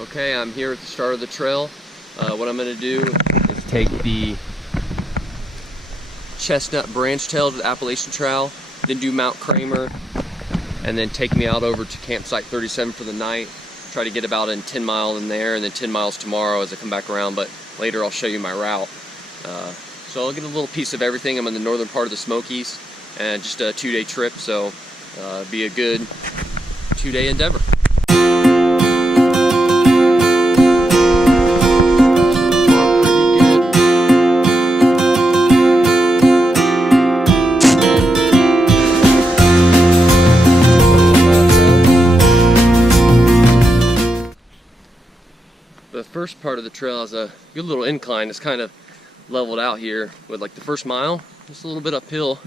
Okay, I'm here at the start of the trail. What I'm going to do is take the Chestnut Branch Trail to the Appalachian Trail, then do Mount Cammerer, and then take me out over to campsite 37 for the night. Try to get about in 10 miles in there, and then 10 miles tomorrow as I come back around, but later I'll show you my route. So I'll get a little piece of everything. I'm in the northern part of the Smokies, and just a 2-day trip, so be a good 2-day endeavor. The first part of the trail has a good little incline. It's kind of leveled out here with like the first mile, just a little bit uphill,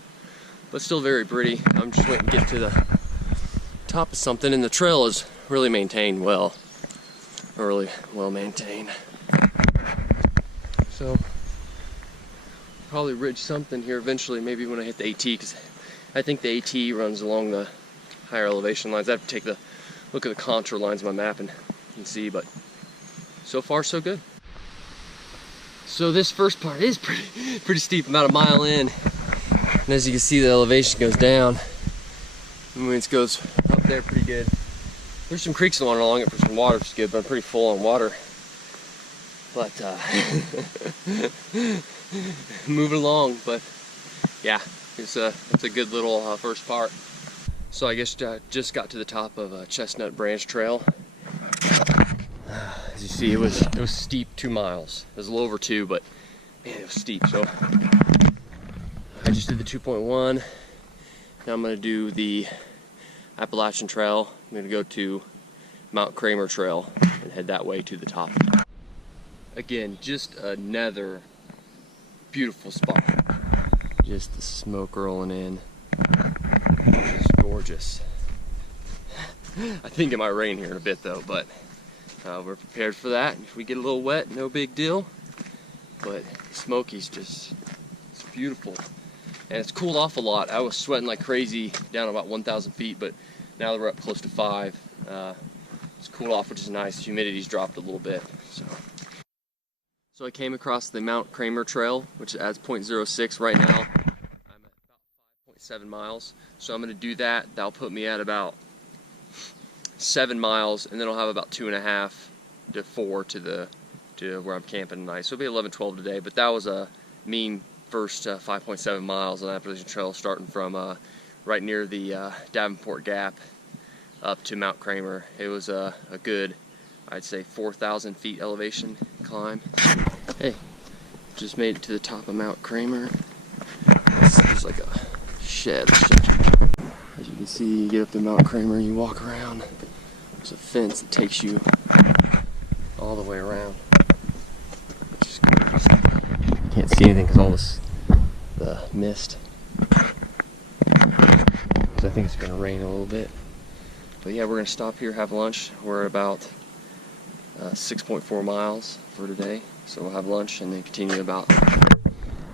but still very pretty. I'm just waiting to get to the top of something, and the trail is really maintained well, really well maintained. So probably ridge something here eventually, maybe when I hit the AT, because I think the AT runs along the higher elevation lines. I have to take the look at the contour lines on my map and you can see, but so far so good. So this first part is pretty steep, about a mile in, and as you can see the elevation goes down, and when it goes up there pretty good. There's some creeks along it for some water, which is good, but I'm pretty full on water. But moving along, but yeah, it's a good little first part. So I guess just got to the top of Chestnut Branch Trail. As you see, it was steep, 2 miles. It was a little over 2, but man, it was steep. So I just did the 2.1. Now I'm going to do the Appalachian Trail. I'm going to go to Mount Cammerer Trail and head that way to the top. Again, just another beautiful spot. Just the smoke rolling in. Just gorgeous. I think it might rain here in a bit though, but we're prepared for that. If we get a little wet, no big deal. But Smoky's just, it's beautiful. And it's cooled off a lot. I was sweating like crazy down about 1,000 feet, but now that we're up close to 5, it's cooled off, which is nice. Humidity's dropped a little bit. So I came across the Mount Cammerer Trail, which adds 0.06 right now. I'm at about 5.7 miles. So I'm going to do that. That'll put me at about 7 miles, and then I'll have about 2.5 to 4 to where I'm camping tonight. So it'll be 11, 12 today, but that was a mean first 5.7 miles on the Appalachian Trail, starting from right near the Davenport Gap up to Mount Cammerer. It was a good, I'd say, 4,000 feet elevation climb. Hey, just made it to the top of Mount Cammerer. There's like a shed or something. As you can see, you get up to Mount Cammerer and you walk around. There's a fence that takes you all the way around. Which is gorgeous. You can't see anything because all the mist. So I think it's gonna rain a little bit. But yeah, we're gonna stop here, have lunch. We're about 6.4 miles for today. So we'll have lunch and then continue about, I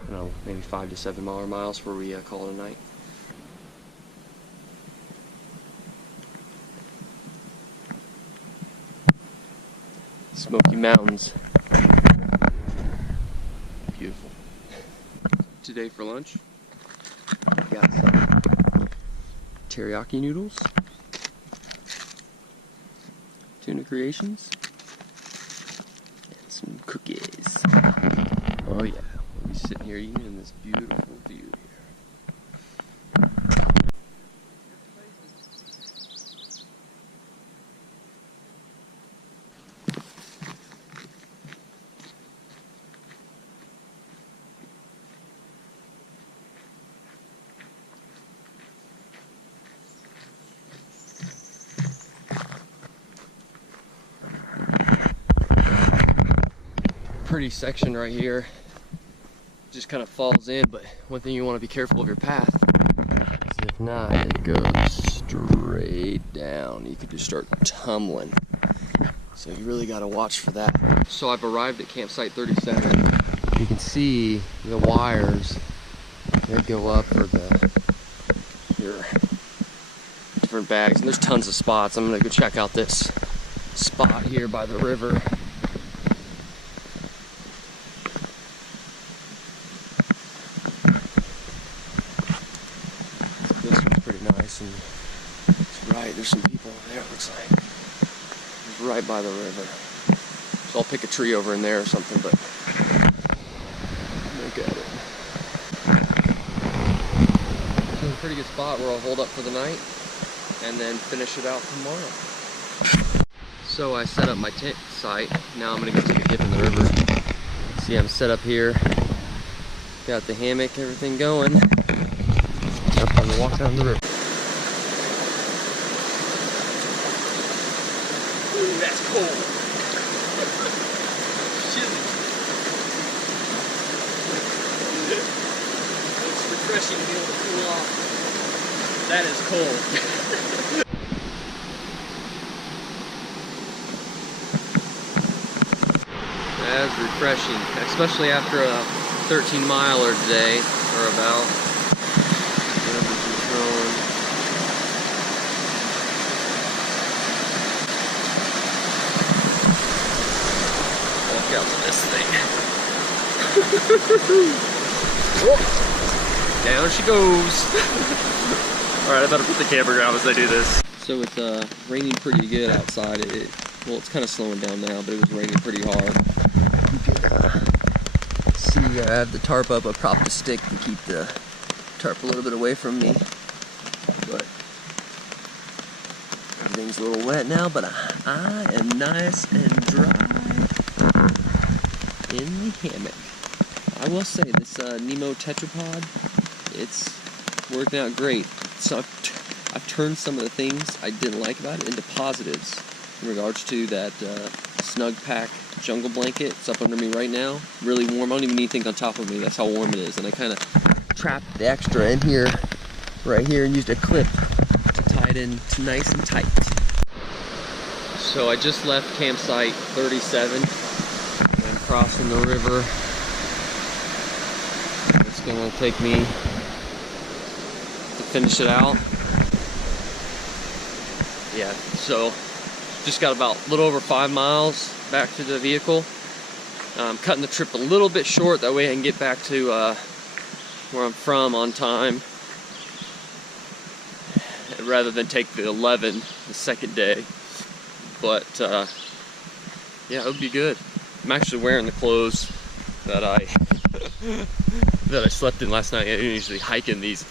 don't know, maybe 5 to 7 miles where we call it a night. Smoky Mountains. Beautiful. Today for lunch, we got some teriyaki noodles, tuna creations, and some cookies. Oh yeah, we'll be sitting here eating in this beautiful view here. Pretty section right here, just kind of falls in, but one thing you want to be careful of your path, because if not, it goes straight down. You could just start tumbling, so you really got to watch for that. So I've arrived at campsite 37. You can see the wires that go up for your different bags, and there's tons of spots. I'm gonna go check out this spot here by the river. This one's pretty nice, and it's right, there's some people over there, it looks like. It's right by the river. So I'll pick a tree over in there or something, but look at it. So it's a pretty good spot where I'll hold up for the night and then finish it out tomorrow. So I set up my tent site. Now I'm gonna go take a dip in the river. See, I'm set up here. Got the hammock, everything going. I'm gonna walk down the river. Ooh, that's cold. It's refreshing to be able to cool off. That is cold. That's refreshing, especially after a 13-miler today, or about. Whatever's controlling. Walk out with this thing. Whoa. Down she goes. Alright, I better put the camera down as I do this. So it's raining pretty good outside. Well, it's kind of slowing down now, but it was raining pretty hard. You can see I have the tarp up. I propped the stick to keep the tarp a little bit away from me. But everything's a little wet now, but I am nice and dry in the hammock. I will say this Nemo tetrapod, it's working out great. So I've turned some of the things I didn't like about it into positives in regards to that Snug Pack jungle blanket. It's up under me right now. Really warm. I don't even need anything on top of me. That's how warm it is. And I kind of trapped the extra in here, right here, and used a clip to tie it in nice and tight. So I just left campsite 37. I'm crossing the river. It's gonna take me to finish it out. Yeah, so just got about a little over 5 miles back to the vehicle. Cutting the trip a little bit short, that way I can get back to where I'm from on time, rather than take the 11 the second day. But yeah, it would be good. I'm actually wearing the clothes that I that I slept in last night. I didn't usually hike in these,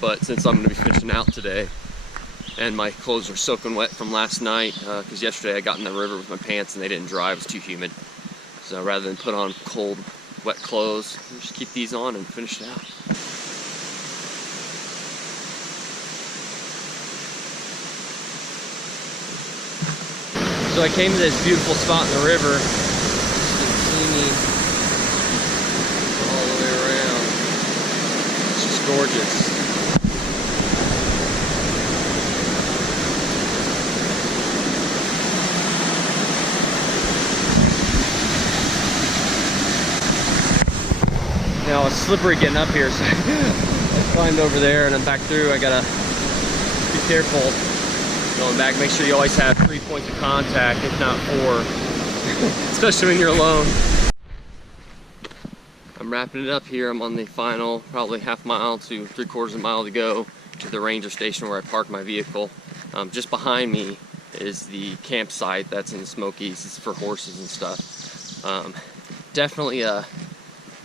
but since I'm going to be finishing out today, and my clothes are soaking wet from last night, because yesterday I got in the river with my pants and they didn't dry, it was too humid. So rather than put on cold, wet clothes, I'll just keep these on and finish it out. So I came to this beautiful spot in the river. You can see me all the way around. It's just gorgeous. Now it's slippery getting up here, so I climbed over there and then back through. I gotta be careful going back. Make sure you always have 3 points of contact, if not 4, especially when you're alone. I'm wrapping it up here. I'm on the final probably half mile to 3/4 mile to go to the ranger station where I parked my vehicle. Just behind me is the campsite that's in the Smokies. It's for horses and stuff. Definitely a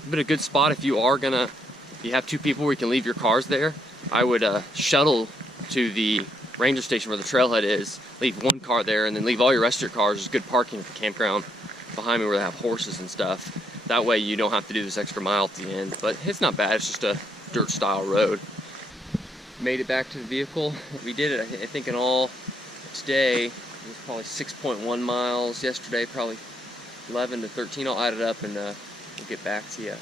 good spot if you are gonna, if you have 2 people where you can leave your cars there. I would shuttle to the ranger station where the trailhead is, leave 1 car there, and then leave all your rest of your cars. There's good parking for the campground behind me where they have horses and stuff. That way you don't have to do this extra mile at the end, but it's not bad. It's just a dirt style road. Made it back to the vehicle. We did it, I think in all today, it was probably 6.1 miles. Yesterday, probably 11 to 13. I'll add it up and we'll get back to you.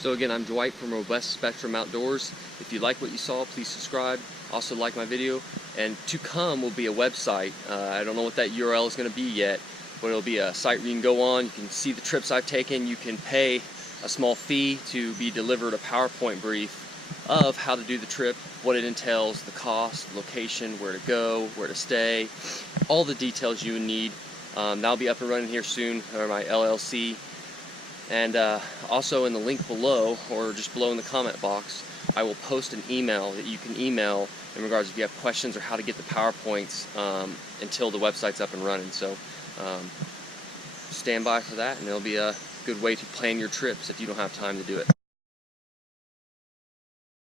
So again, I'm Dwight from Robust Spectrum Outdoors. If you like what you saw, please subscribe. Also like my video. And to come will be a website. I don't know what that URL is going to be yet, but it'll be a site where you can go on, you can see the trips I've taken, you can pay a small fee to be delivered a PowerPoint brief of how to do the trip, what it entails, the cost, location, where to go, where to stay, all the details you need That'll be up and running here soon, or my LLC. And also in the link below, or just below in the comment box, I will post an email that you can email in regards if you have questions or how to get the PowerPoints until the website's up and running. So stand by for that, and it'll be a good way to plan your trips if you don't have time to do it.